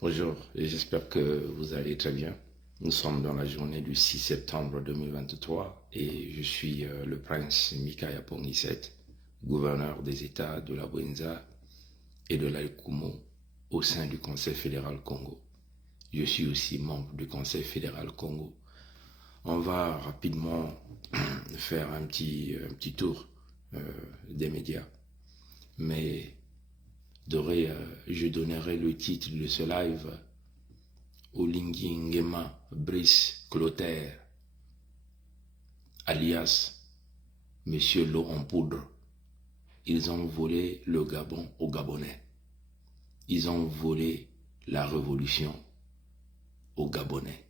Bonjour et j'espère que vous allez très bien. Nous sommes dans la journée du 6 septembre 2023 et je suis le prince Mikaya Pongiset, gouverneur des États de la Bouenza et de l'Aïkoumou au sein du Conseil fédéral Congo. Je suis aussi membre du Conseil fédéral Congo. On va rapidement faire un petit tour des médias, mais je donnerai le titre de ce live Olingi Nguema Brice Clotaire, alias Monsieur L'eau en poudre. Ils ont volé le Gabon aux Gabonais. Ils ont volé la révolution aux Gabonais.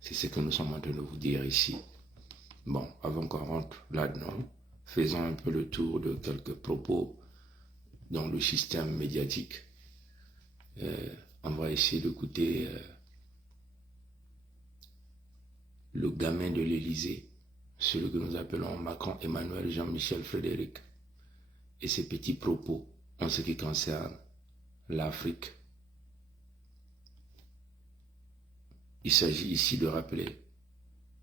C'est ce que nous sommes en train de vous dire ici. Bon, avant qu'on rentre là-dedans, faisons un peu le tour de quelques propos dans le système médiatique. On va essayer d'écouter le gamin de l'Élysée, celui que nous appelons Macron Emmanuel Jean-Michel Frédéric, et ses petits propos en ce qui concerne l'Afrique. Il s'agit ici de rappeler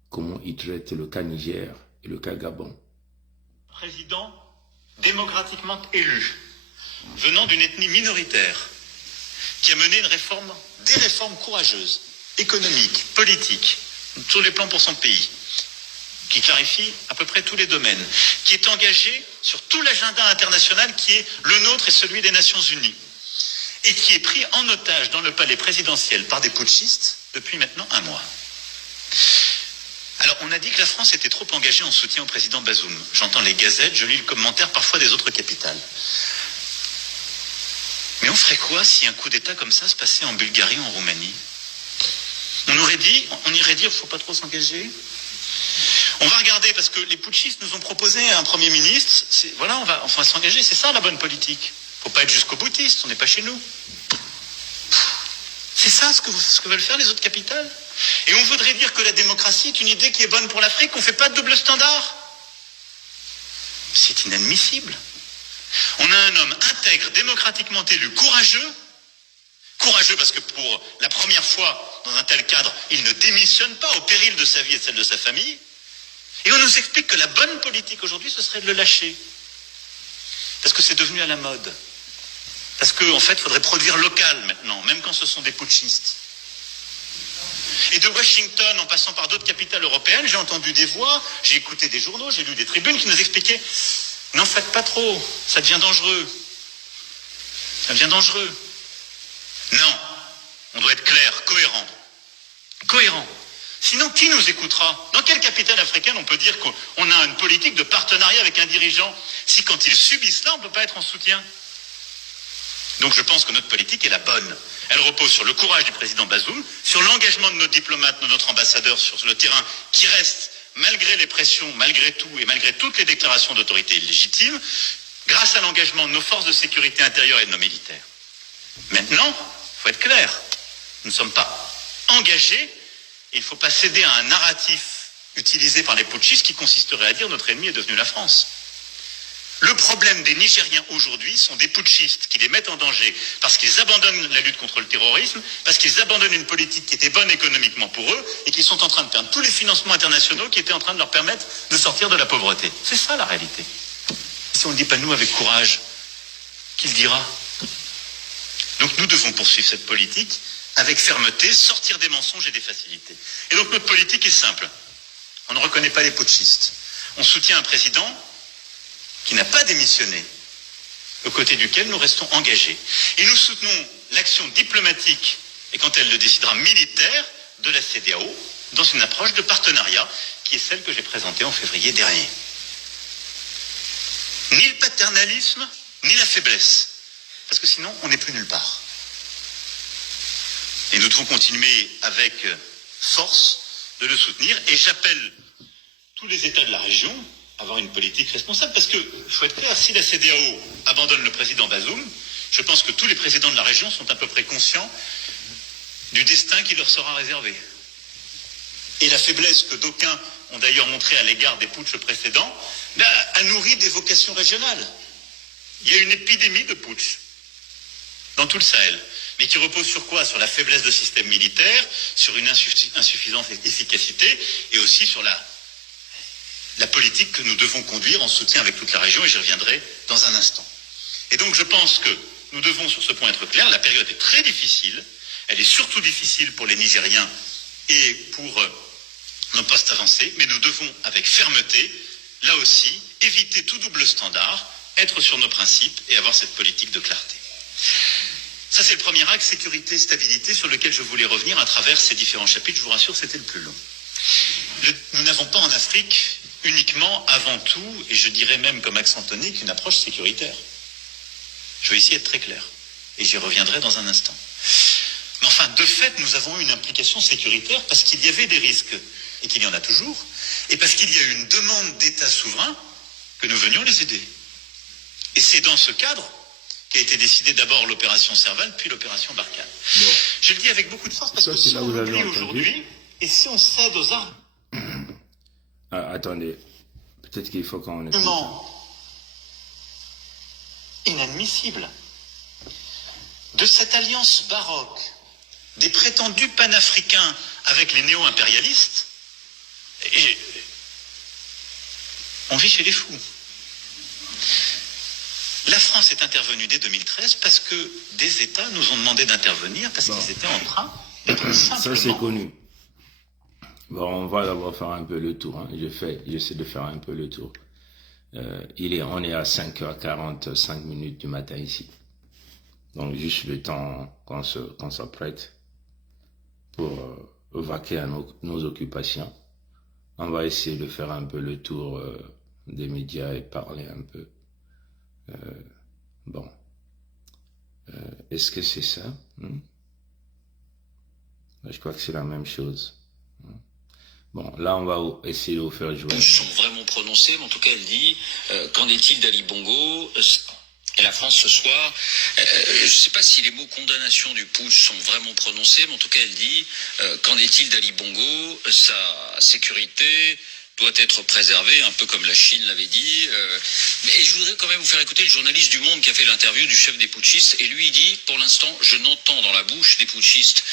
comment il traite le cas Niger et le cas Gabon. Président démocratiquement élu, venant d'une ethnie minoritaire, qui a mené des réformes courageuses, économiques, politiques, sur les plans pour son pays, qui clarifie à peu près tous les domaines, qui est engagé sur tout l'agenda international qui est le nôtre et celui des Nations Unies, et qui est pris en otage dans le palais présidentiel par des putschistes depuis maintenant un mois. Alors, on a dit que la France était trop engagée en soutien au président Bazoum. J'entends les gazettes, je lis le commentaire parfois des autres capitales. Mais on ferait quoi si un coup d'État comme ça se passait en Bulgarie ou en Roumanie? On irait dire, il ne faut pas trop s'engager. On va regarder, parce que les putschistes nous ont proposé un Premier ministre. Voilà, on va s'engager, c'est ça la bonne politique. Il ne faut pas être jusqu'au boutiste, on n'est pas chez nous. C'est ça ce que veulent faire les autres capitales. Et on voudrait dire que la démocratie est une idée qui est bonne pour l'Afrique, qu'on ne fait pas de double standard. C'est inadmissible. On a un homme intègre, démocratiquement élu, courageux parce que pour la première fois dans un tel cadre, il ne démissionne pas au péril de sa vie et de celle de sa famille. Et on nous explique que la bonne politique aujourd'hui, ce serait de le lâcher. Parce que c'est devenu à la mode. Parce qu'en fait, il faudrait produire local maintenant, même quand ce sont des putschistes. Et de Washington, en passant par d'autres capitales européennes, j'ai entendu des voix, j'ai écouté des journaux, j'ai lu des tribunes qui nous expliquaient « N'en faites pas trop, ça devient dangereux. Ça devient dangereux. » Non, on doit être clair, cohérent. Cohérent. Sinon, qui nous écoutera? Dans quelle capitale africaine on peut dire qu'on a une politique de partenariat avec un dirigeant si quand ils subissent cela, on ne peut pas être en soutien? Donc je pense que notre politique est la bonne. Elle repose sur le courage du président Bazoum, sur l'engagement de nos diplomates, de notre ambassadeur sur le terrain, qui reste, malgré les pressions, malgré tout, et malgré toutes les déclarations d'autorité illégitimes, grâce à l'engagement de nos forces de sécurité intérieure et de nos militaires. Maintenant, il faut être clair, nous ne sommes pas engagés, et il ne faut pas céder à un narratif utilisé par les putschistes qui consisterait à dire notre ennemi est devenu la France. Le problème des Nigériens aujourd'hui sont des putschistes qui les mettent en danger parce qu'ils abandonnent la lutte contre le terrorisme, parce qu'ils abandonnent une politique qui était bonne économiquement pour eux et qui sont en train de perdre tous les financements internationaux qui étaient en train de leur permettre de sortir de la pauvreté. C'est ça la réalité. Si on ne le dit pas nous avec courage, qui le dira? Donc nous devons poursuivre cette politique avec fermeté, sortir des mensonges et des facilités. Et donc notre politique est simple. On ne reconnaît pas les putschistes. On soutient un président qui n'a pas démissionné, aux côtés duquel nous restons engagés. Et nous soutenons l'action diplomatique, et quand elle le décidera militaire, de la CEDEAO, dans une approche de partenariat, qui est celle que j'ai présentée en février dernier. Ni le paternalisme, ni la faiblesse, parce que sinon, on n'est plus nulle part. Et nous devons continuer avec force de le soutenir, et j'appelle tous les États de la région avoir une politique responsable, parce que, il faut être clair, si la CEDEAO abandonne le président Bazoum, je pense que tous les présidents de la région sont à peu près conscients du destin qui leur sera réservé. Et la faiblesse que d'aucuns ont d'ailleurs montrée à l'égard des putschs précédents, a nourri des vocations régionales. Il y a une épidémie de putsch dans tout le Sahel. Mais mais qui repose sur quoi? Sur la faiblesse de système militaire, sur une insuffisante efficacité, et aussi sur la politique que nous devons conduire en soutien avec toute la région, et j'y reviendrai dans un instant. Et donc je pense que nous devons sur ce point être clairs, la période est très difficile, elle est surtout difficile pour les Nigériens et pour nos postes avancés, mais nous devons avec fermeté, là aussi, éviter tout double standard, être sur nos principes et avoir cette politique de clarté. Ça, c'est le premier axe, sécurité, stabilité, sur lequel je voulais revenir à travers ces différents chapitres. Je vous rassure, c'était le plus long. Nous n'avons pas en Afrique uniquement, avant tout, et je dirais même comme accent tonique, une approche sécuritaire. Je vais ici être très clair, et j'y reviendrai dans un instant. Mais enfin, de fait, nous avons une implication sécuritaire parce qu'il y avait des risques, et qu'il y en a toujours, et parce qu'il y a eu une demande d'État souverain que nous venions les aider. Et c'est dans ce cadre qu'a été décidée d'abord l'opération Serval, puis l'opération Barkhane. Bon. Je le dis avec beaucoup de force parce que si on l'oublie aujourd'hui, et si on cède aux armes... attendez, peut-être qu'il faut qu'on... Inadmissible. De cette alliance baroque, des prétendus panafricains avec les néo-impérialistes, et on vit chez les fous. La France est intervenue dès 2013 parce que des États nous ont demandé d'intervenir parce qu'ils étaient en train d'être simplement... Ça, c'est connu. Bon, on va d'abord faire un peu le tour. Hein. J'essaie de faire un peu le tour. On est à 5h45 du matin ici. Donc, juste le temps qu'on s'apprête pour vaquer à nos occupations. On va essayer de faire un peu le tour des médias et parler un peu. Bon. Est-ce que c'est ça? Je crois que c'est la même chose. Bon, là, on va essayer de vous faire jouer. Les sont vraiment prononcées, mais en tout cas, elle dit qu'en est-il d'Ali Bongo et la France ce soir, je ne sais pas si les mots condamnation du putsch sont vraiment prononcés, mais en tout cas, elle dit qu'en est-il d'Ali Bongo, sa sécurité doit être préservée, un peu comme la Chine l'avait dit. Et je voudrais quand même vous faire écouter le journaliste du Monde qui a fait l'interview du chef des putschistes, et lui il dit, pour l'instant, je n'entends dans la bouche des putschistes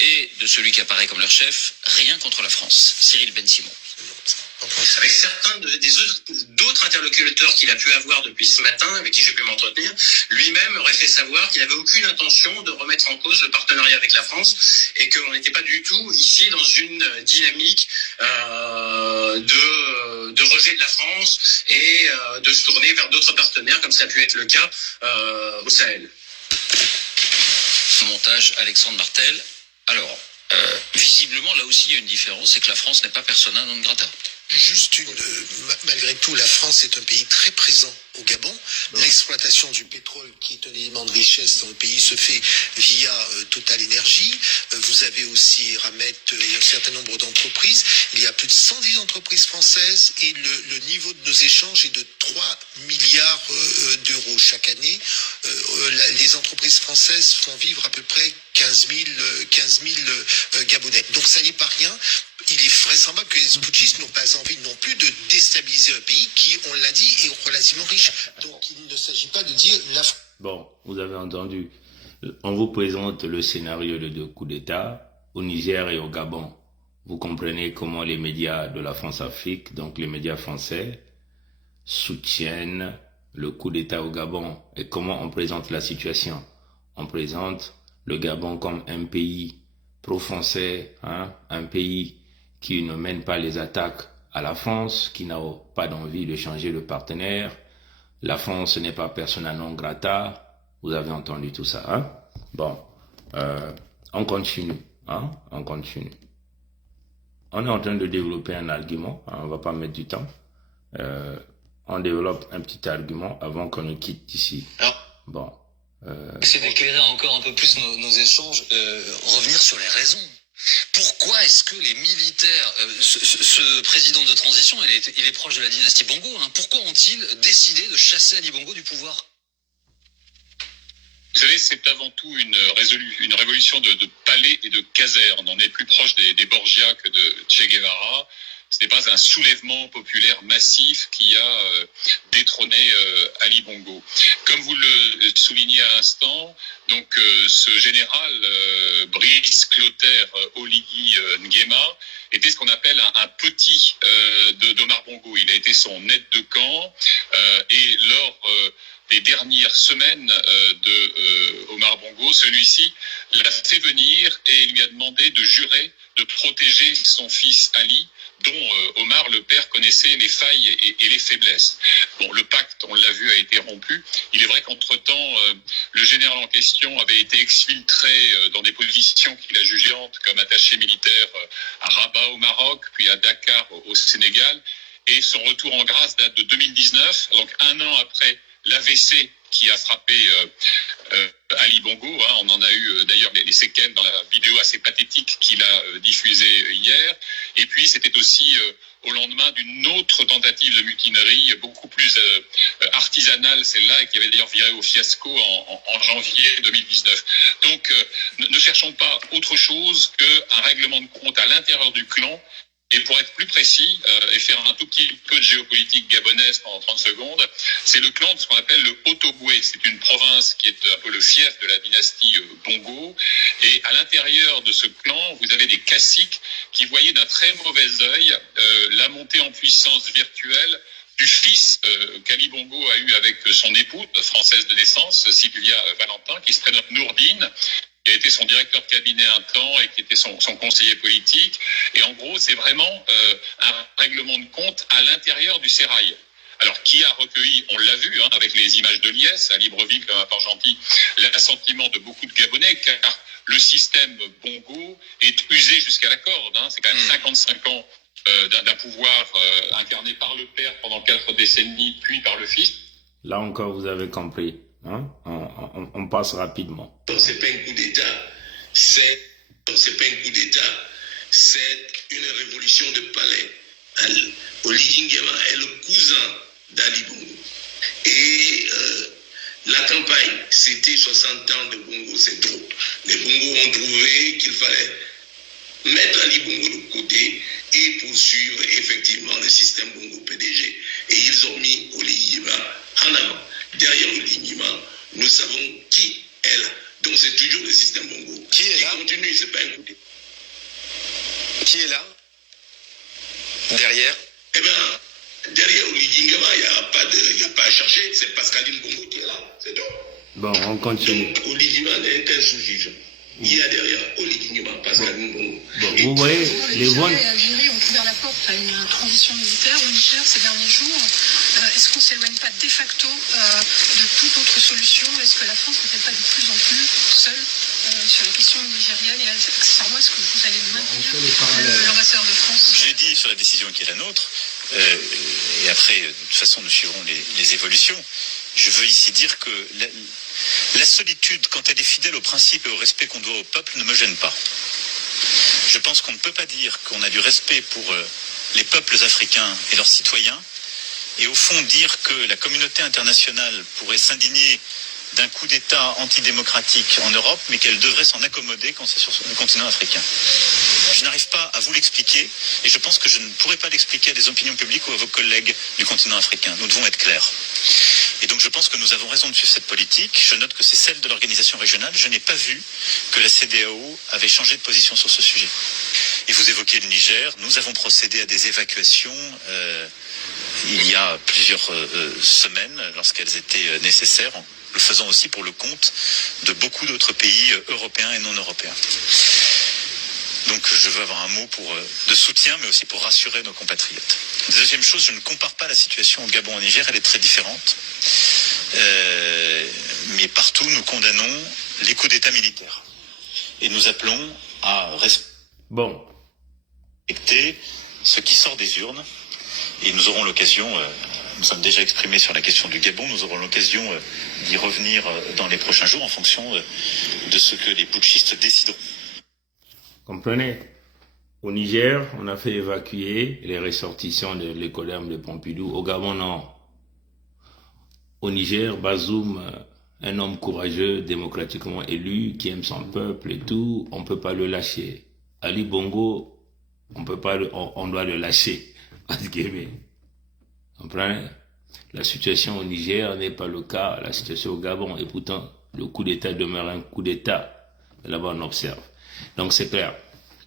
et de celui qui apparaît comme leur chef, rien contre la France. Cyril Ben Simon. Avec certains d'autres interlocuteurs qu'il a pu avoir depuis ce matin, avec qui j'ai pu m'entretenir, lui-même aurait fait savoir qu'il n'avait aucune intention de remettre en cause le partenariat avec la France et qu'on n'était pas du tout ici dans une dynamique de rejet de la France et de se tourner vers d'autres partenaires comme ça a pu être le cas au Sahel. Montage Alexandre Martel. Alors, visiblement, là aussi, il y a une différence, c'est que la France n'est pas persona non grata. Juste malgré tout, la France est un pays très présent au Gabon. L'exploitation du pétrole, qui est un élément de richesse dans le pays, se fait via Total Energy. Vous avez aussi Ramet et un certain nombre d'entreprises. Il y a plus de 110 entreprises françaises et le niveau de nos échanges est de 3 milliards d'euros chaque année. Les entreprises françaises font vivre à peu près 15 000 Gabonais. Donc ça n'est pas rien. Il est vraisemblable que les putschistes n'ont pas envie non plus de déstabiliser un pays qui, on l'a dit, est relativement riche. Donc il ne s'agit pas de dire... Bon, vous avez entendu. On vous présente le scénario de 2 coups d'État au Niger et au Gabon. Vous comprenez comment les médias de la France-Afrique, donc les médias français, soutiennent le coup d'État au Gabon. Et comment on présente la situation? On présente le Gabon comme un pays pro-français, un pays qui ne mène pas les attaques à la France, qui n'a pas d'envie de changer de partenaire. La France n'est pas persona non grata. Vous avez entendu tout ça, hein? Bon, on continue, on continue. On est en train de développer un argument, on va pas mettre du temps. On développe un petit argument avant qu'on ne quitte d'ici. Bon. C'est d'éclairer encore un peu plus nos échanges, revenir sur les raisons. Pourquoi est-ce que les militaires, ce président de transition, il est proche de la dynastie Bongo, pourquoi ont-ils décidé de chasser Ali Bongo du pouvoir? Vous savez, c'est avant tout une révolution de palais et de casernes. On est plus proche des Borgia que de Che Guevara. Ce n'est pas un soulèvement populaire massif qui a détrôné Ali Bongo. Comme vous le soulignez à l'instant, donc ce général Brice Clotaire Oligui Nguema était ce qu'on appelle un petit d'Omar Bongo. Il a été son aide de camp et lors des dernières semaines de Omar Bongo, celui-ci l'a fait venir et lui a demandé de jurer de protéger son fils Ali, dont Omar, le père, connaissait les failles et les faiblesses. Bon, le pacte, on l'a vu, a été rompu. Il est vrai qu'entre-temps, le général en question avait été exfiltré dans des positions qu'il a jugées comme attaché militaire à Rabat au Maroc, puis à Dakar au Sénégal. Et son retour en grâce date de 2019, donc un an après l'AVC qui a frappé Ali Bongo. On en a eu d'ailleurs les séquelles dans la vidéo assez pathétique qu'il a diffusée hier. Et puis c'était aussi au lendemain d'une autre tentative de mutinerie beaucoup plus artisanale, celle-là, et qui avait d'ailleurs viré au fiasco en janvier 2019. Donc ne cherchons pas autre chose qu'un règlement de compte à l'intérieur du clan. Et pour être plus précis et faire un tout petit peu de géopolitique gabonaise pendant 30 secondes, c'est le clan de ce qu'on appelle le Haut-Ogooué. C'est une province qui est un peu le fief de la dynastie Bongo. Et à l'intérieur de ce clan, vous avez des caciques qui voyaient d'un très mauvais œil la montée en puissance virtuelle du fils qu'Ali Bongo a eu avec son épouse, française de naissance, Sylvia Valentin, qui se prénomme Nourdine, qui a été son directeur de cabinet un temps et qui était son conseiller politique. Et en gros, c'est vraiment un règlement de compte à l'intérieur du sérail. Alors, qui a recueilli, on l'a vu, avec les images de Liesse, à Libreville, comme à Port-Gentil, l'assentiment de beaucoup de Gabonais, car le système Bongo est usé jusqu'à la corde. C'est quand même 55 ans d'un pouvoir incarné par le père pendant 4 décennies, puis par le fils. Là encore, vous avez compris. On passe rapidement. C'est pas un coup d'État, c'est pas un coup d'État, c'est une révolution de palais. Oligui Nguema est le cousin d'Ali Bongo. Et la campagne, c'était 60 ans de Bongo, c'est trop. Les Bongo ont trouvé qu'il fallait mettre Ali Bongo de côté et poursuivre effectivement le système Bongo PDG. Et ils ont mis Oligui Nguema en avant. Derrière Oligui Nguema, nous savons qui est là. Donc c'est toujours le système Bongo. Qui est là? Continue, c'est pas un coup d'État. Qui est là? Derrière? Eh bien, derrière Oligui Nguema, il n'y a pas à chercher, c'est Pascaline Bongo qui est là, c'est tout. Bon, on continue. Donc Oligui Nguema n'est qu'un sous-juge. Il y a derrière Oligui Nguema, Pascaline Bongo. Bon, vous voyez, les voix... Les Algérie ont ouvert la porte à une transition militaire au Niger ces derniers jours. Est-ce qu'on ne s'éloigne pas de facto de toute autre solution? Est-ce que la France n'est pas de plus en plus seule sur la question nigérienne? Et accessoirement, est-ce que vous allez maintenir l'ambassadeur de France? Je l'ai dit sur la décision qui est la nôtre, et après, de toute façon, nous suivrons les évolutions. Je veux ici dire que la solitude, quand elle est fidèle aux principes et au respect qu'on doit au peuple, ne me gêne pas. Je pense qu'on ne peut pas dire qu'on a du respect pour les peuples africains et leurs citoyens, et au fond dire que la communauté internationale pourrait s'indigner d'un coup d'État antidémocratique en Europe, mais qu'elle devrait s'en accommoder quand c'est sur le continent africain. Je n'arrive pas à vous l'expliquer, et je pense que je ne pourrai pas l'expliquer à des opinions publiques ou à vos collègues du continent africain. Nous devons être clairs. Et donc je pense que nous avons raison de suivre cette politique. Je note que c'est celle de l'organisation régionale. Je n'ai pas vu que la CEDEAO avait changé de position sur ce sujet. Et vous évoquez le Niger. Nous avons procédé à des évacuations il y a plusieurs semaines, lorsqu'elles étaient nécessaires, le faisant aussi pour le compte de beaucoup d'autres pays européens et non européens. Donc je veux avoir un mot de soutien, mais aussi pour rassurer nos compatriotes. Deuxième chose, je ne compare pas la situation au Gabon et au Niger, elle est très différente. Mais partout, nous condamnons les coups d'État militaires. Et nous appelons à respecter ce qui sort des urnes. Et nous aurons l'occasion, nous sommes déjà exprimés sur la question du Gabon, nous aurons l'occasion d'y revenir dans les prochains jours en fonction de ce que les putschistes décideront. Comprenez? Au Niger, on a fait évacuer les ressortissants de l'école de Pompidou. Au Gabon, non. Au Niger, Bazoum, un homme courageux, démocratiquement élu, qui aime son peuple et tout, on ne peut pas le lâcher. Ali Bongo, On peut pas, on doit le lâcher. Entre guillemets. Vous comprenez? La situation au Niger n'est pas le cas, la situation au Gabon, et pourtant, le coup d'État demeure un coup d'État. Là-bas, on observe. Donc, c'est clair.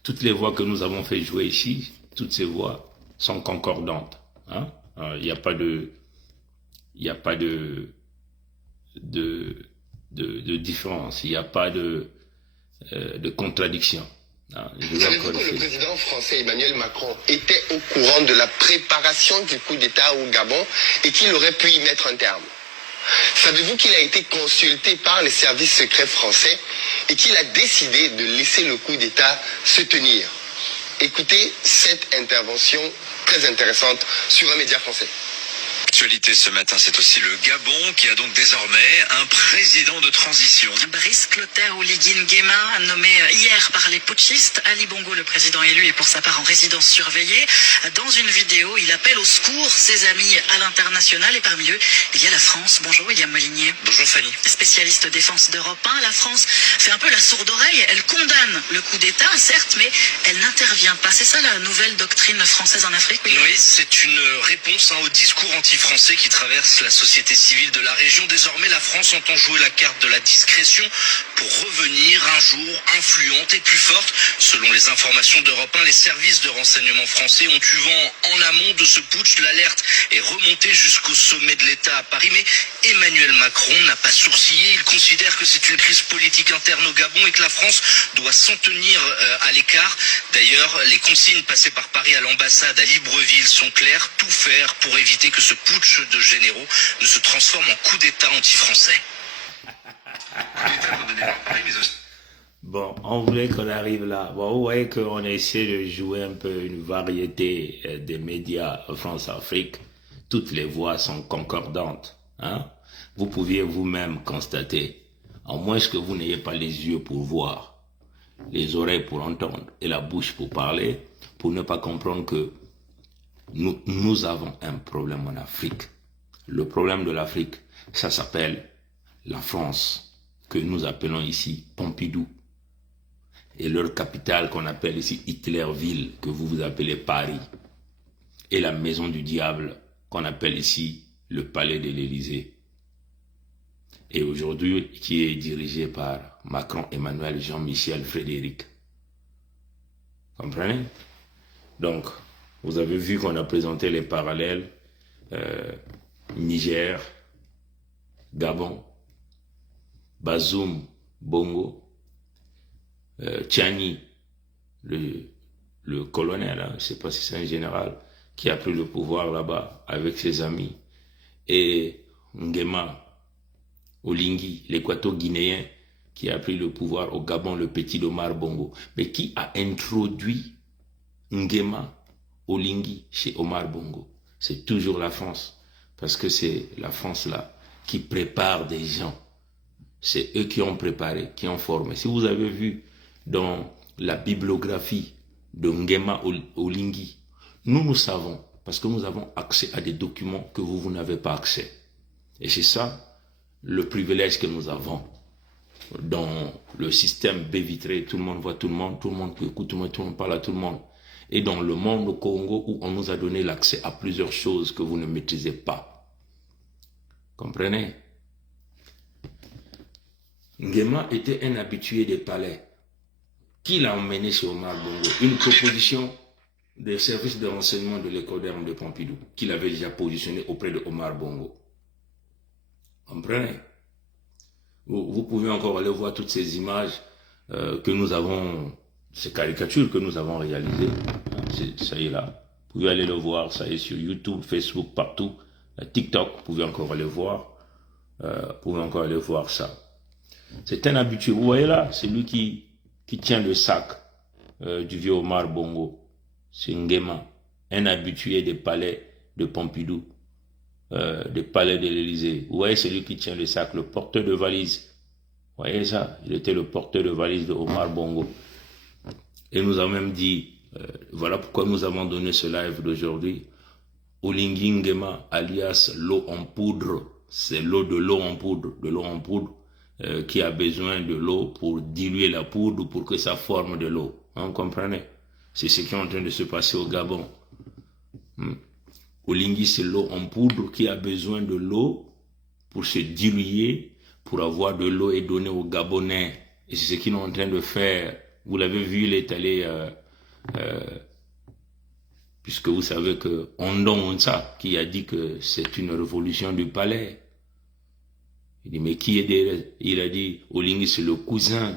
Toutes les voix que nous avons fait jouer ici, toutes ces voix sont concordantes. Hein? Il n'y a pas de différence, il n'y a pas de contradiction. Savez-vous que le président français Emmanuel Macron était au courant de la préparation du coup d'État au Gabon et qu'il aurait pu y mettre un terme? Savez-vous qu'il a été consulté par les services secrets français et qu'il a décidé de laisser le coup d'État se tenir? Écoutez cette intervention très intéressante sur un média français. L'actualité ce matin, c'est aussi le Gabon qui a donc désormais un président de transition. Brice Clotaire Oligui Nguema, nommé hier par les putschistes. Ali Bongo, le président élu, est pour sa part en résidence surveillée. Dans une vidéo, il appelle au secours ses amis à l'international et parmi eux, il y a la France. Bonjour William Molinier. Bonjour Fanny. Spécialiste défense d'Europe 1, la France fait un peu la sourde oreille. Elle condamne le coup d'État, certes, mais elle n'intervient pas. C'est ça la nouvelle doctrine française en Afrique? Oui, c'est une réponse au discours anti-français qui traverse la société civile de la région. Désormais, la France entend jouer la carte de la discrétion pour revenir un jour influente et plus forte. Selon les informations d'Europe 1, les services de renseignement français ont eu vent en amont de ce putsch. L'alerte est remontée jusqu'au sommet de l'État à Paris, mais Emmanuel Macron n'a pas sourcillé. Il considère que c'est une crise politique interne au Gabon et que la France doit s'en tenir à l'écart. D'ailleurs, les consignes passées par Paris à l'ambassade à Libreville sont claires. Tout faire pour éviter que ce putsch de généraux ne se transforme en coup d'État anti-français. Bon, on voulait qu'on arrive là. Bon, vous voyez qu'on essaie de jouer un peu une variété des médias France-Afrique. Toutes les voix sont concordantes. Hein? Vous pouviez vous-même constater, à moins que vous n'ayez pas les yeux pour voir, les oreilles pour entendre et la bouche pour parler, pour ne pas comprendre que nous avons un problème en Afrique. Le problème de l'Afrique, ça s'appelle la France, que nous appelons ici Pompidou. Et leur capitale qu'on appelle ici Hitlerville, que vous appelez Paris. Et la maison du diable qu'on appelle ici le palais de l'Élysée. Et aujourd'hui, qui est dirigé par Macron, Emmanuel, Jean-Michel, Frédéric. Comprenez? Donc, vous avez vu qu'on a présenté les parallèles Niger, Gabon, Bazoum, Bongo, Tchani, le colonel, hein, je ne sais pas si c'est un général, qui a pris le pouvoir là-bas avec ses amis, et Nguema Oligui, l'équato-guinéen, qui a pris le pouvoir au Gabon, le petit Omar Bongo. Mais qui a introduit Nguema Oligui chez Omar Bongo? C'est toujours la France, parce que c'est la France là qui prépare des gens. C'est eux qui ont préparé, qui ont formé. Si vous avez vu dans la bibliographie de Nguema Oligui, nous savons, parce que nous avons accès à des documents que vous n'avez pas accès. Et c'est ça le privilège que nous avons. Dans le système baie vitrée, tout le monde voit tout le monde peut écouter tout le monde parle à tout le monde. Et dans le monde au Congo, où on nous a donné l'accès à plusieurs choses que vous ne maîtrisez pas. Comprenez? Nguema était un habitué des palais. Qui l'a emmené chez Omar Bongo? Une proposition des services de renseignement de l'école d'armes de Pompidou, qu'il avait déjà positionné auprès de Omar Bongo. Comprenez? Vous pouvez encore aller voir toutes ces images que nous avons, ces caricatures que nous avons réalisées. Ça y est là. Vous pouvez aller le voir, ça y est sur YouTube, Facebook, partout. TikTok, vous pouvez encore aller voir. Ça. C'est un habitué. Vous voyez là, c'est lui qui tient le sac du vieux Omar Bongo. C'est Nguema, un habitué des palais de Pompidou, des palais de l'Élysée. Vous voyez, c'est lui qui tient le sac, le porteur de valise. Vous voyez ça? Il était le porteur de valise de Omar Bongo. Et nous avons même dit, voilà pourquoi nous avons donné ce live d'aujourd'hui. Oligui Nguema, alias l'eau en poudre. C'est l'eau en poudre, qui a besoin de l'eau pour diluer la poudre, pour que ça forme de l'eau. Vous comprenez? C'est ce qui est en train de se passer au Gabon. Olingi, c'est l'eau en poudre qui a besoin de l'eau pour se diluer, pour avoir de l'eau et donner aux Gabonais. Et c'est ce qu'ils sont en train de faire. Vous l'avez vu, il est allé... puisque vous savez que Ondon Onsa, qui a dit que c'est une révolution du palais. Il dit, mais qui est derrière? Il a dit, Olingi, c'est le cousin.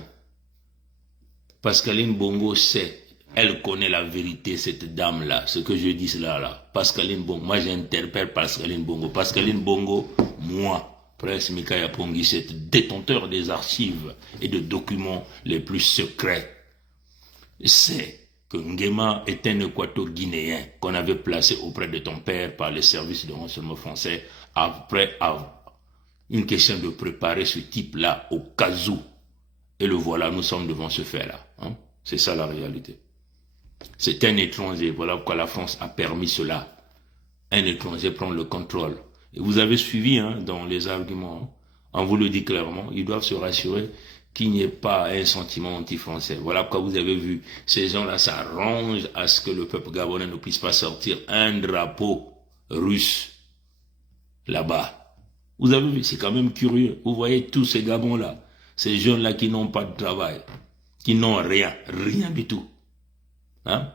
Pascaline Bongo sait, elle connaît la vérité, cette dame-là, ce que je dis là. Pascaline Bongo, moi j'interpelle Pascaline Bongo. Pascaline Bongo, moi, Prince Mika Yapongi, c'est détenteur des archives et de documents les plus secrets. C'est que Nguema est un équato-guinéen qu'on avait placé auprès de ton père par les services de renseignement français après une question de préparer ce type-là au cas où. Et le voilà, nous sommes devant ce fait-là. Hein? C'est ça la réalité. C'est un étranger, voilà pourquoi la France a permis cela. Un étranger prend le contrôle. Et vous avez suivi dans les arguments, on vous le dit clairement, ils doivent se rassurer qu'il n'y ait pas un sentiment anti-français. Voilà pourquoi vous avez vu, ces gens-là s'arrangent à ce que le peuple gabonais ne puisse pas sortir un drapeau russe là-bas. Vous avez vu, c'est quand même curieux. Vous voyez tous ces Gabons-là, ces jeunes-là qui n'ont pas de travail, qui n'ont rien du tout. Hein?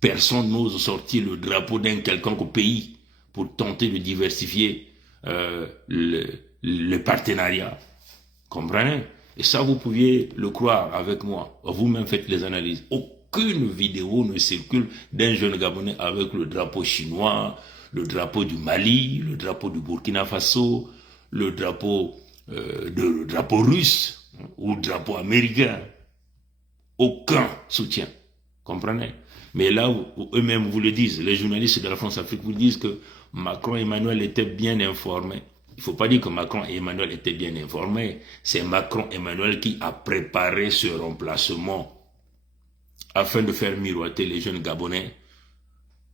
Personne n'ose sortir le drapeau d'un quelconque pays pour tenter de diversifier le partenariat. Comprenez? Et ça, vous pouviez le croire avec moi. Vous-même faites les analyses. Aucune vidéo ne circule d'un jeune Gabonais avec le drapeau chinois, le drapeau du Mali, le drapeau du Burkina Faso, le drapeau russe ou le drapeau américain. Aucun soutien. Comprenez? Mais là, eux-mêmes vous le disent, les journalistes de la France-Afrique vous disent que Macron et Emmanuel étaient bien informés. Il ne faut pas dire que Macron et Emmanuel étaient bien informés. C'est Macron et Emmanuel qui a préparé ce remplacement afin de faire miroiter les jeunes Gabonais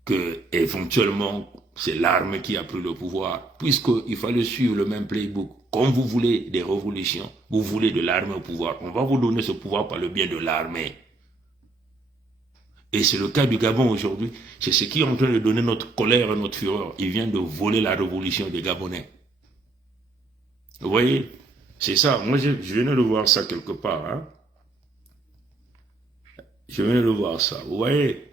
que éventuellement c'est l'armée qui a pris le pouvoir, puisqu'il fallait suivre le même playbook. Comme vous voulez des révolutions, vous voulez de l'armée au pouvoir, on va vous donner ce pouvoir par le biais de l'armée. Et c'est le cas du Gabon aujourd'hui. C'est ce qui est en train de donner notre colère et notre fureur. Il vient de voler la révolution des Gabonais. Vous voyez? C'est ça. Moi, je venais de voir ça quelque part. Hein? Je venais de voir ça. Vous voyez?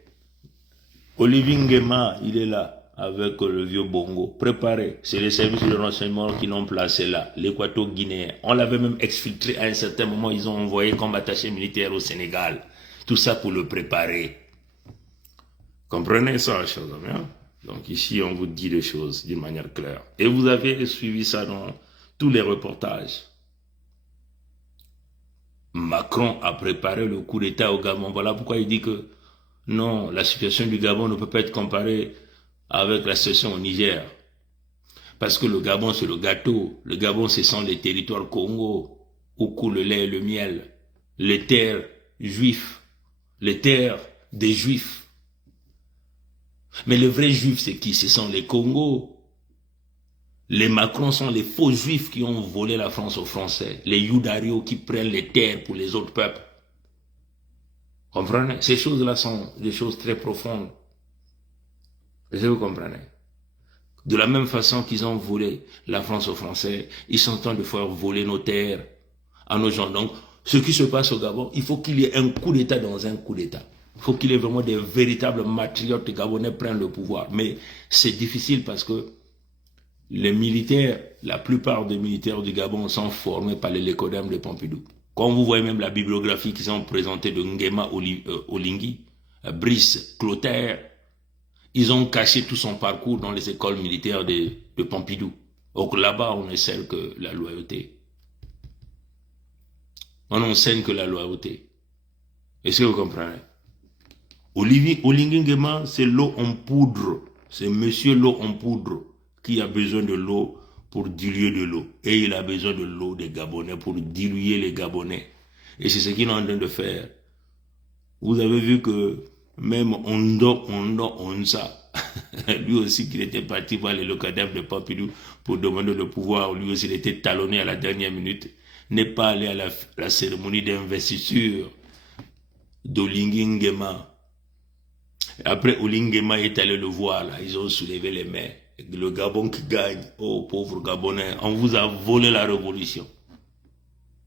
Olivier Nguema, il est là, avec le vieux Bongo. Préparé. C'est les services de renseignement qui l'ont placé là. L'équato-guinéen. On l'avait même exfiltré à un certain moment. Ils ont envoyé comme attaché militaire au Sénégal. Tout ça pour le préparer. Comprenez ça, chers amis. Hein? Donc ici, on vous dit les choses d'une manière claire. Et vous avez suivi ça dans tous les reportages. Macron a préparé le coup d'État au Gabon. Voilà pourquoi il dit que non, la situation du Gabon ne peut pas être comparée avec la situation au Niger. Parce que le Gabon, c'est le gâteau. Le Gabon, ce sont les territoires Congo, où coule le lait et le miel. Les terres juifs. Les terres des Juifs. Mais les vrais Juifs, c'est qui? Ce sont les Congos. Les Macron sont les faux Juifs qui ont volé la France aux Français. Les Youdario qui prennent les terres pour les autres peuples. Comprenez? Ces choses-là sont des choses très profondes. Est-ce que vous comprenez? De la même façon qu'ils ont volé la France aux Français, ils sont en train de faire voler nos terres à nos gens. Donc, ce qui se passe au Gabon, il faut qu'il y ait un coup d'État dans un coup d'État. Il faut qu'il y ait vraiment des véritables matriotes gabonais prennent le pouvoir. Mais c'est difficile parce que les militaires, la plupart des militaires du Gabon sont formés par les Lécodem de Pompidou. Comme vous voyez même la bibliographie qu'ils ont présentée de Nguema Olingi, Brice Clotaire, ils ont caché tout son parcours dans les écoles militaires de Pompidou. Donc là-bas, on ne scelle que la loyauté. On n'enseigne que la loyauté. Est-ce que vous comprenez? Olingi Nguema, c'est l'eau en poudre. C'est monsieur l'eau en poudre qui a besoin de l'eau pour diluer de l'eau. Et il a besoin de l'eau des Gabonais pour diluer les Gabonais. Et c'est ce qu'il est en train de faire. Vous avez vu que même Onsa, lui aussi qu'il était parti voir les locataires de Pompidou pour demander le pouvoir, lui aussi il était talonné à la dernière minute, n'est pas allé à la cérémonie d'investiture d'Olingi Nguema. Après, Olingema est allé le voir, là, ils ont soulevé les mains. Le Gabon qui gagne, oh pauvre Gabonais, on vous a volé la révolution.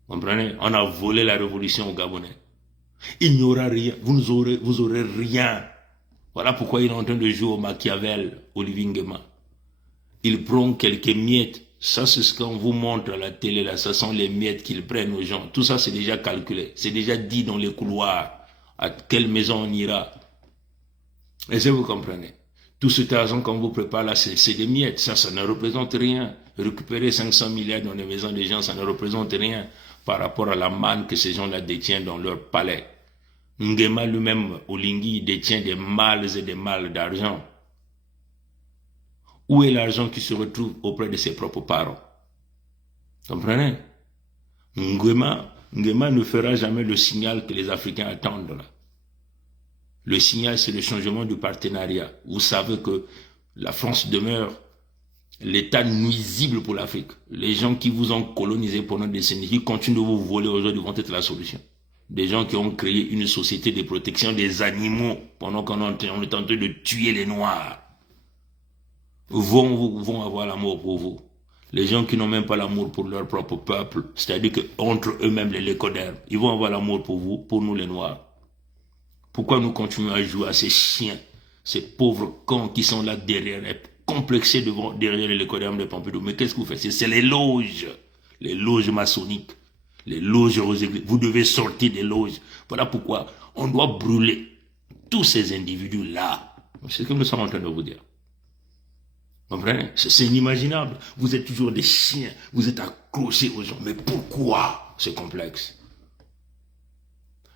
Comprenez? On a volé la révolution aux Gabonais. Il n'y aura rien, vous aurez rien. Voilà pourquoi il est en train de jouer au Machiavel, Olivier Nguema. Il prend quelques miettes. Ça, c'est ce qu'on vous montre à la télé, là. Ce sont les miettes qu'ils prennent aux gens. Tout ça, c'est déjà calculé. C'est déjà dit dans les couloirs. À quelle maison on ira. Est-ce que vous comprenez? Tout cet argent qu'on vous prépare là, c'est des miettes. Ça ne représente rien. Récupérer 500 milliards dans les maisons des gens, ça ne représente rien par rapport à la manne que ces gens-là détiennent dans leur palais. Nguema lui-même, Olingi, détient des malles et des malles d'argent. Où est l'argent qui se retrouve auprès de ses propres parents? Comprenez? Nguema ne fera jamais le signal que les Africains attendent là. Le signal, c'est le changement du partenariat. Vous savez que la France demeure l'État nuisible pour l'Afrique. Les gens qui vous ont colonisé pendant des décennies, qui continuent de vous voler aujourd'hui, vont être la solution. Des gens qui ont créé une société de protection des animaux pendant qu'on est en train de tuer les Noirs vont avoir l'amour pour vous. Les gens qui n'ont même pas l'amour pour leur propre peuple, c'est-à-dire qu'entre eux-mêmes les lécodermes, ils vont avoir l'amour pour vous, pour nous les Noirs. Pourquoi nous continuons à jouer à ces chiens, ces pauvres cons qui sont là derrière, complexés derrière les lécodermes de Pompidou? Mais qu'est-ce que vous faites? C'est les loges maçonniques, les loges aux églises. Vous devez sortir des loges. Voilà pourquoi on doit brûler tous ces individus-là. C'est ce que nous sommes en train de vous dire. Vous comprenez? C'est inimaginable. Vous êtes toujours des chiens. Vous êtes accrochés aux gens. Mais pourquoi ce complexe?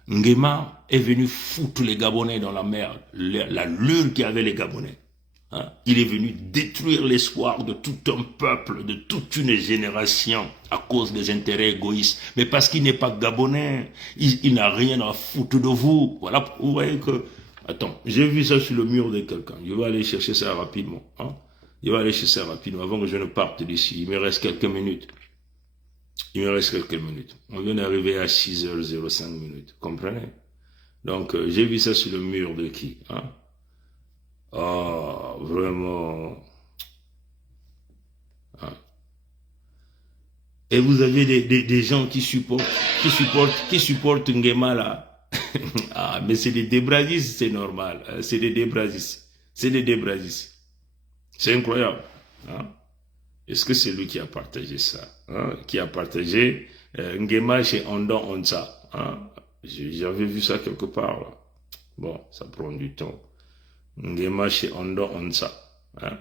Nguema est venu foutre les Gabonais dans la merde. La lure qu'il y avait les Gabonais. Hein? Il est venu détruire l'espoir de tout un peuple, de toute une génération à cause des intérêts égoïstes. Mais parce qu'il n'est pas Gabonais, il n'a rien à foutre de vous. Voilà, vous voyez que... Attends, j'ai vu ça sur le mur de quelqu'un. Je vais aller chercher ça rapidement. Hein? Je vais aller chercher ça rapidement avant que je ne parte d'ici. Il me reste quelques minutes. On vient d'arriver à 6h05. Comprenez? Donc, j'ai vu ça sur le mur de qui? Hein? Oh, vraiment. Hein? Et vous avez des gens qui supportent Nguema là. Ah, mais c'est des débrasis, c'est normal. C'est des débrasis. C'est incroyable. Hein? Est-ce que c'est lui qui a partagé ça? Hein? Qui a partagé Nguema chez Ondon Onsa? Hein? J'avais vu ça quelque part. Là. Bon, ça prend du temps. Nguema chez Ondon Onsa. Hein?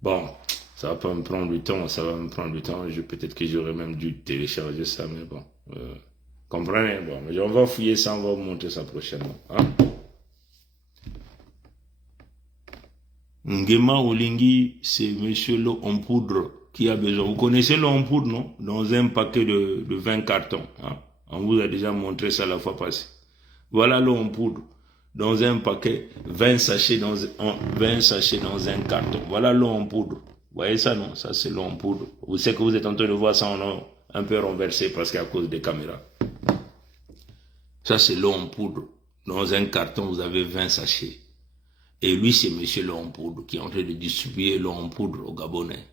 Bon, ça va pas me prendre du temps. Peut-être que j'aurais même dû télécharger ça, mais bon. Comprenez? Bon, mais on va fouiller ça, on va vous montrer ça prochainement. Hein? Nguema Olingi, c'est monsieur l'eau en poudre qui a besoin. Vous connaissez l'eau en poudre, non? Dans un paquet de 20 cartons. Hein? On vous a déjà montré ça la fois passée. Voilà l'eau en poudre. Dans un paquet, 20 sachets dans un carton. Voilà l'eau en poudre. Vous voyez ça, non? Ça, c'est l'eau en poudre. Vous savez que vous êtes en train de voir ça un peu renversé parce qu'à cause des caméras. Ça, c'est l'eau en poudre. Dans un carton, vous avez 20 sachets. Et lui, c'est monsieur l'eau en poudre qui est en train de distribuer l'eau en poudre aux Gabonais.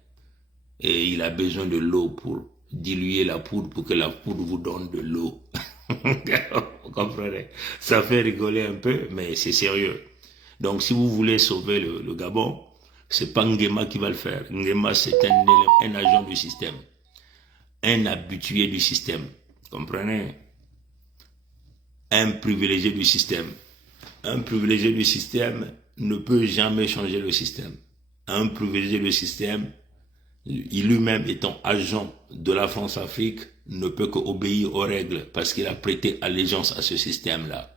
Et il a besoin de l'eau pour diluer la poudre, pour que la poudre vous donne de l'eau. Vous comprenez? Ça fait rigoler un peu, mais c'est sérieux. Donc, si vous voulez sauver le Gabon, c'est pas Nguema qui va le faire. Nguema, c'est un agent du système. Un habitué du système. Comprenez? Un privilégié du système. Un privilégié du système ne peut jamais changer le système. Un privilégié du système, il lui-même étant agent de la France-Afrique, ne peut qu'obéir aux règles parce qu'il a prêté allégeance à ce système-là.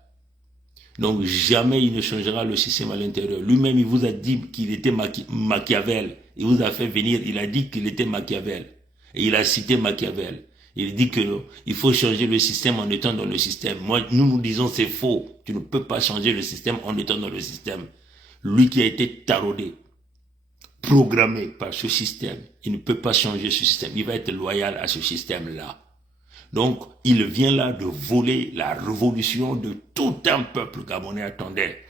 Donc jamais il ne changera le système à l'intérieur. Lui-même, il vous a dit qu'il était Machiavel. Il vous a fait venir, il a dit qu'il était Machiavel. Et il a cité Machiavel. Il dit qu'il faut changer le système en étant dans le système. Nous disons c'est faux. Tu ne peux pas changer le système en étant dans le système. Lui qui a été taraudé, programmé par ce système, il ne peut pas changer ce système. Il va être loyal à ce système-là. Donc, il vient là de voler la révolution de tout un peuple gabonais attendait.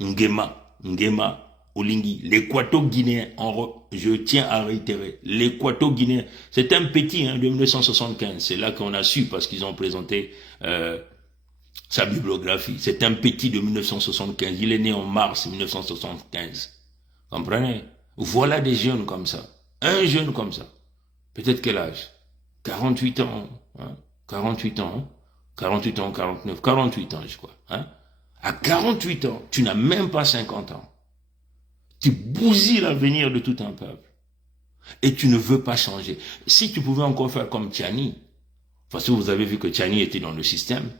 Nguema, Olingi, l'équato-guinéen, je tiens à réitérer, l'équato-guinéen, c'est un petit de 1975, c'est là qu'on a su parce qu'ils ont présenté sa bibliographie, c'est un petit de 1975, il est né en mars 1975, comprenez? Voilà des jeunes comme ça, un jeune comme ça, peut-être quel âge? 48 ans, hein? 48 ans, 49, 48 ans je crois, hein? À 48 ans, tu n'as même pas 50 ans. Tu bousilles l'avenir de tout un peuple. Et tu ne veux pas changer. Si tu pouvais encore faire comme Tchani, parce que vous avez vu que Tchani était dans le système,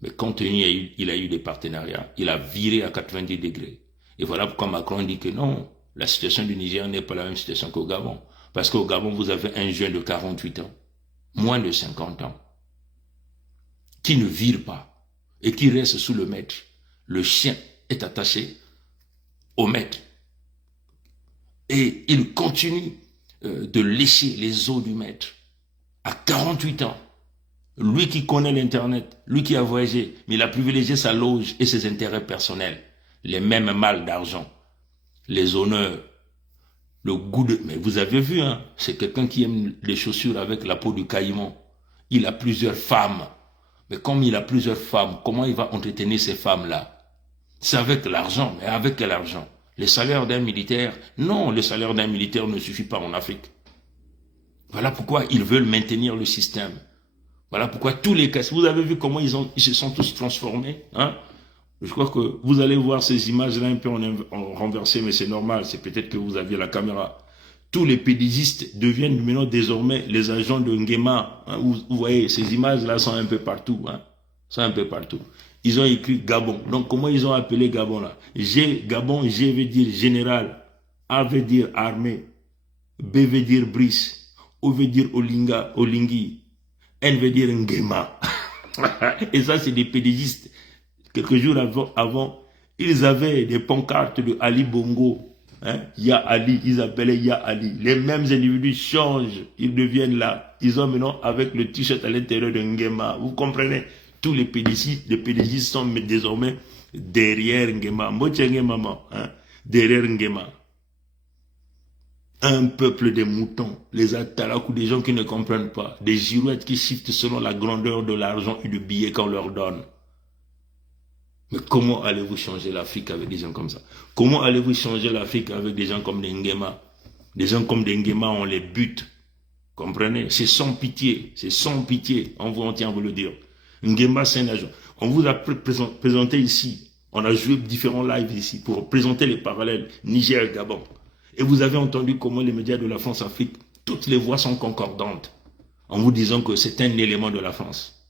mais compte tenu il a eu des partenariats, il a viré à 90 degrés. Et voilà pourquoi Macron dit que non, la situation du Niger n'est pas la même situation qu'au Gabon. Parce qu'au Gabon, vous avez un jeune de 48 ans, moins de 50 ans, qui ne vire pas et qui reste sous le maître. Le chien est attaché au maître. Et il continue de lécher les os du maître. À 48 ans, lui qui connaît l'Internet, lui qui a voyagé, mais il a privilégié sa loge et ses intérêts personnels. Les mêmes mâles d'argent, les honneurs, le goût de... Mais vous avez vu, hein, c'est quelqu'un qui aime les chaussures avec la peau du caïman. Il a plusieurs femmes. Mais comme il a plusieurs femmes, comment il va entretenir ces femmes-là? C'est avec l'argent, mais avec quel argent? Les salaires d'un militaire? Non, le salaire d'un militaire ne suffit pas en Afrique. Voilà pourquoi ils veulent maintenir le système. Voilà pourquoi tous les cas, vous avez vu comment ils se sont tous transformés, hein? Je crois que vous allez voir ces images-là un peu en renversé, mais c'est normal, c'est peut-être que vous aviez la caméra. Tous les pédigistes deviennent maintenant désormais les agents de Nguema. Hein, vous voyez, ces images-là sont un peu partout. Hein, sont un peu partout. Ils ont écrit Gabon. Donc, comment ils ont appelé Gabon là? Gabon, G veut dire général, A veut dire armée, B veut dire Brice, O veut dire Olingi, N veut dire Nguema. Et ça, c'est des pédigistes. Quelques jours avant, ils avaient des pancartes de Ali Bongo. Hein? Ya Ali, ils appelaient Ya Ali. Les mêmes individus changent, ils deviennent là. Ils ont maintenant avec le t-shirt à l'intérieur de Nguema. Vous comprenez? Tous les pédigistes sont désormais derrière Nguema. Hein? Derrière Nguema. Un peuple de moutons, les Atalakou, des gens qui ne comprennent pas, des girouettes qui shiftent selon la grandeur de l'argent et du billet qu'on leur donne. Mais comment allez-vous changer l'Afrique avec des gens comme ça? Comment allez-vous changer l'Afrique avec des gens comme des Nguema? Des gens comme des Nguema, on les bute. Comprenez? C'est sans pitié. C'est sans pitié. On tient à vous le dire. Nguema, c'est un agent. On vous a présenté ici. On a joué différents lives ici pour présenter les parallèles Niger-Gabon. Et vous avez entendu comment les médias de la France-Afrique, toutes les voix sont concordantes en vous disant que c'est un élément de la France.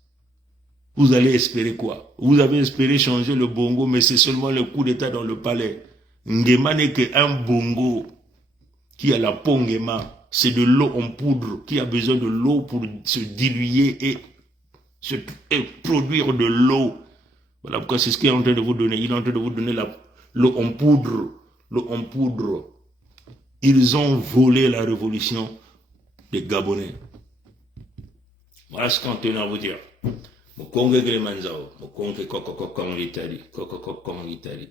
Vous allez espérer quoi? Vous avez espéré changer le bongo, mais c'est seulement le coup d'état dans le palais. Nguema n'est qu'un bongo qui a la peau Nguema. C'est de l'eau en poudre, qui a besoin de l'eau pour se diluer et produire de l'eau. Voilà pourquoi c'est ce qu'il est en train de vous donner. Il est en train de vous donner l'eau en poudre. L'eau en poudre. Ils ont volé la révolution des Gabonais. Voilà ce qu'on tenait à vous dire. Mokonge Gremanzao, Mokonge Kokokokong l'Italie, Kokokokong l'Italie.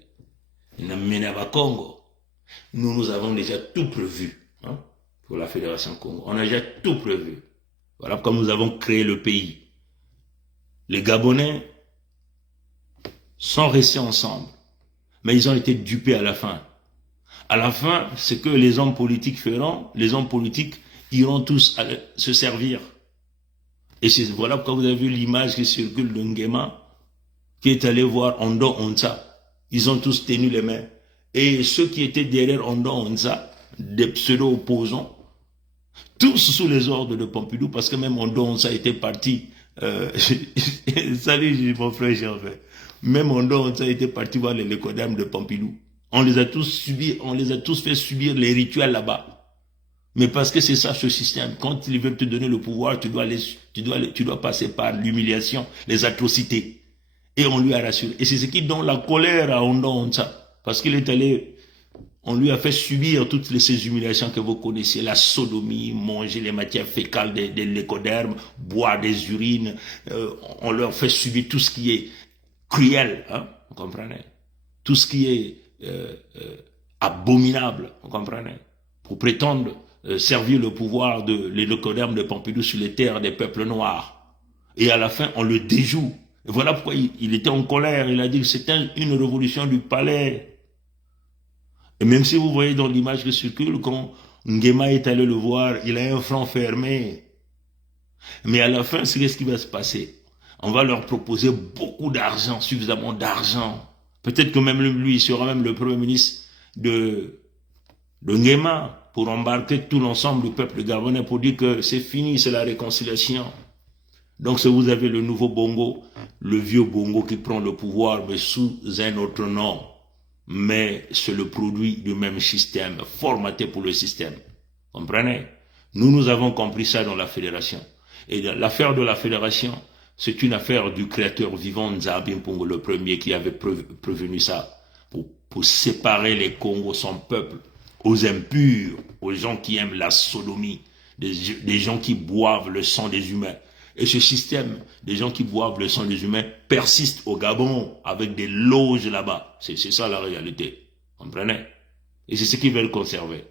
Congo. Nous avons déjà tout prévu, hein, pour la Fédération Congo. On a déjà tout prévu. Voilà pourquoi nous avons créé le pays. Les Gabonais sont restés ensemble, mais ils ont été dupés à la fin. À la fin, ce que les hommes politiques feront, les hommes politiques iront tous se servir. Et voilà pourquoi vous avez vu l'image qui circule de Nguema, qui est allé voir Ondo Onsa. Ils ont tous tenu les mains. Et ceux qui étaient derrière Ondo Onsa, des pseudo-opposants, tous sous les ordres de Pompidou, parce que même Ondo Onsa était parti. Salut mon frère Gervais. Même Ondo Onsa était parti voir les Lécodermes de Pompidou. On les a tous fait subir les rituels là-bas. Mais parce que c'est ça ce système. Quand ils veulent te donner le pouvoir, tu dois passer par l'humiliation, les atrocités. Et on lui a rassuré. Et c'est ce qui donne la colère à Ondo Onsa. Parce qu'il est allé, on lui a fait subir toutes ces humiliations que vous connaissez. La sodomie, manger les matières fécales des lécodermes, boire des urines. On leur fait subir tout ce qui est cruel. Hein, vous comprenez? Tout ce qui est abominable, vous comprenez, pour prétendre servir le pouvoir de l'Élocoderme de Pompidou sur les terres des peuples noirs. Et à la fin, on le déjoue. Et voilà pourquoi il était en colère. Il a dit que c'était une révolution du palais. Et même si vous voyez dans l'image qui circule, quand Nguema est allé le voir, il a un front fermé. Mais à la fin, qu'est-ce qui va se passer? On va leur proposer beaucoup d'argent, suffisamment d'argent. Peut-être que même lui, il sera même le premier ministre de Nguema, pour embarquer tout l'ensemble du peuple gabonais pour dire que c'est fini, c'est la réconciliation. Donc si vous avez le nouveau Bongo, le vieux Bongo qui prend le pouvoir, mais sous un autre nom, mais c'est le produit du même système, formaté pour le système. Comprenez? Nous avons compris ça dans la fédération. Et l'affaire de la fédération, c'est une affaire du créateur vivant Nzabim Pongo, le premier, qui avait prévenu ça, pour séparer les Congos, son peuple, aux impurs, aux gens qui aiment la sodomie, des gens qui boivent le sang des humains. Et ce système, des gens qui boivent le sang des humains, persiste au Gabon avec des loges là-bas. C'est ça la réalité. Comprenez? Et c'est ce qu'ils veulent conserver.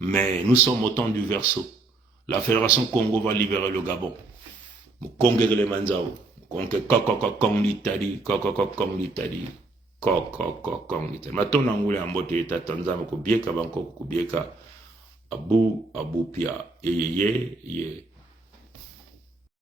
Mais nous sommes au temps du verseau. La Fédération Congo va libérer le Gabon. Congo les manzao. Congo kong litadi, kong litadi. Kong litadi. Matona ngule ambote eta Tanzania ko bieka banko ko bieka abu pia ye